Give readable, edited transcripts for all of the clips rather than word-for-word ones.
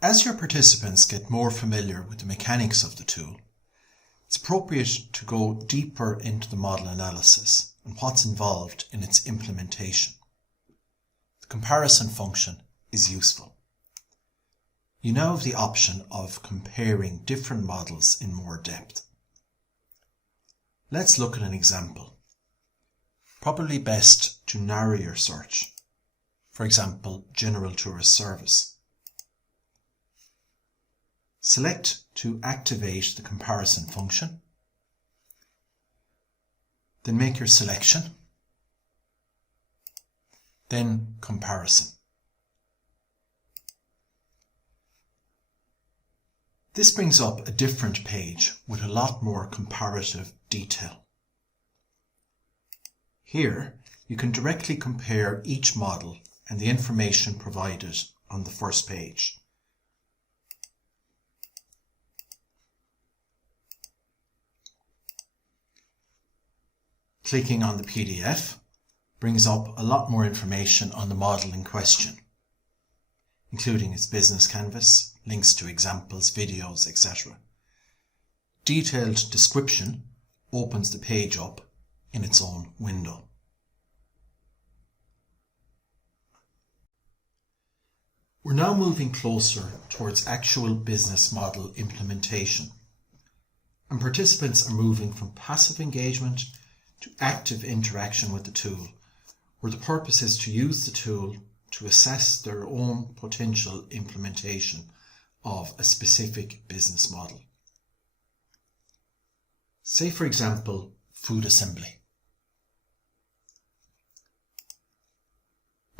As your participants get more familiar with the mechanics of the tool, it's appropriate to go deeper into the model analysis and what's involved in its implementation. The comparison function is useful. You now have the option of comparing different models in more depth. Let's look at an example. Probably best to narrow your search. For example, General Tourist Service. Select to activate the comparison function. Then make your selection. Then comparison. This brings up a different page with a lot more comparative detail. Here, you can directly compare each model and the information provided on the first page. Clicking on the PDF brings up a lot more information on the model in question, including its business canvas, links to examples, videos, etc. Detailed description opens the page up in its own window. We're now moving closer towards actual business model implementation, and participants are moving from passive engagement to active interaction with the tool, where the purpose is to use the tool to assess their own potential implementation of a specific business model. Say, for example, food assembly.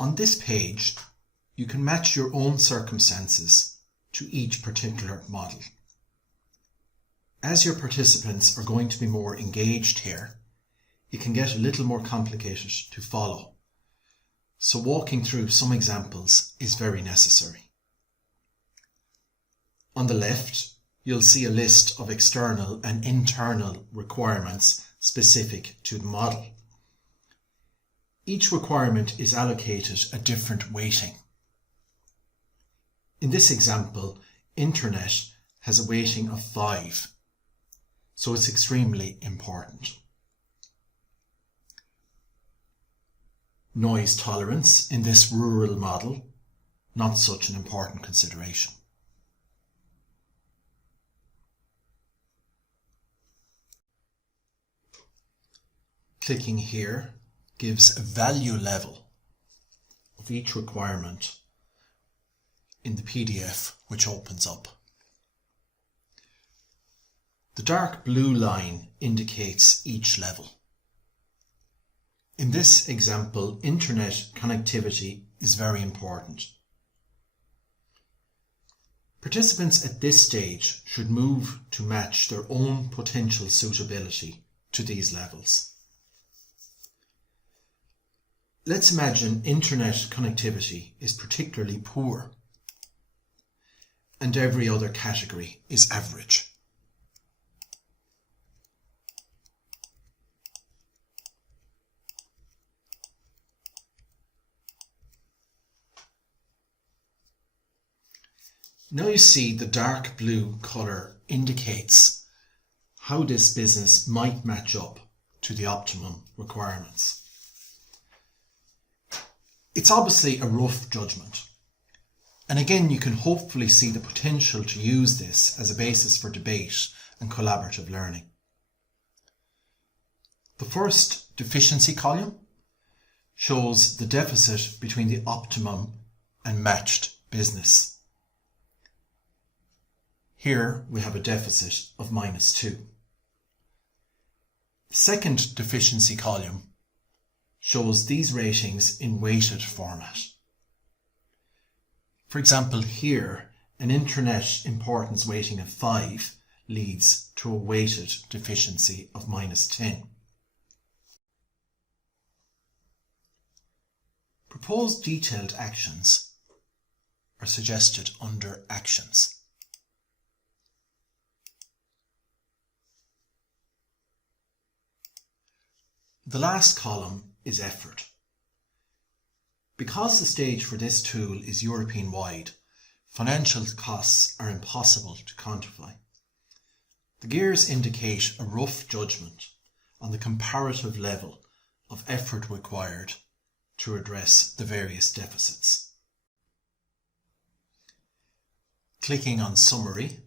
On this page, you can match your own circumstances to each particular model. As your participants are going to be more engaged here, it can get a little more complicated to follow. So walking through some examples is very necessary. On the left, you'll see a list of external and internal requirements specific to the model. Each requirement is allocated a different weighting. In this example, internet has a weighting of 5, so it's extremely important. Noise tolerance in this rural model, not such an important consideration. Clicking here gives a value level of each requirement in the PDF, which opens up. The dark blue line indicates each level. In this example, internet connectivity is very important. Participants at this stage should move to match their own potential suitability to these levels. Let's imagine internet connectivity is particularly poor and every other category is average. Now you see the dark blue colour indicates how this business might match up to the optimum requirements. It's obviously a rough judgment, and again you can hopefully see the potential to use this as a basis for debate and collaborative learning. The first deficiency column shows the deficit between the optimum and matched business. Here we have a deficit of -2. The second deficiency column shows these ratings in weighted format. For example, here an internet importance weighting of 5 leads to a weighted deficiency of -10. Proposed detailed actions are suggested under Actions. The last column is effort. Because the stage for this tool is European-wide, Financial costs are impossible to quantify. The gears indicate a rough judgment on the comparative level of effort required to address the various deficits. Clicking on Summary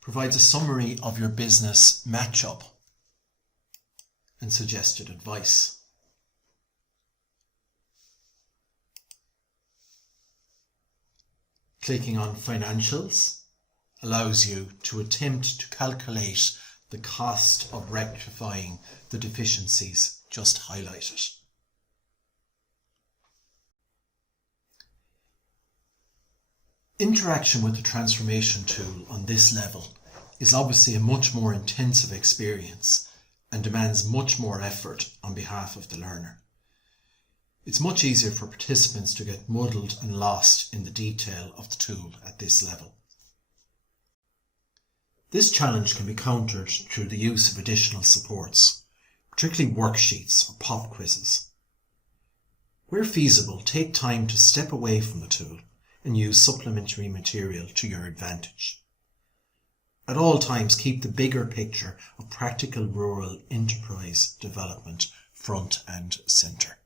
provides a summary of your business matchup and suggested advice. Clicking on Financials allows you to attempt to calculate the cost of rectifying the deficiencies just highlighted. Interaction with the transformation tool on this level is obviously a much more intensive experience and demands much more effort on behalf of the learner. It's much easier for participants to get muddled and lost in the detail of the tool at this level. This challenge can be countered through the use of additional supports, particularly worksheets or pop quizzes. Where feasible, take time to step away from the tool and use supplementary material to your advantage. At all times, keep the bigger picture of practical rural enterprise development front and centre.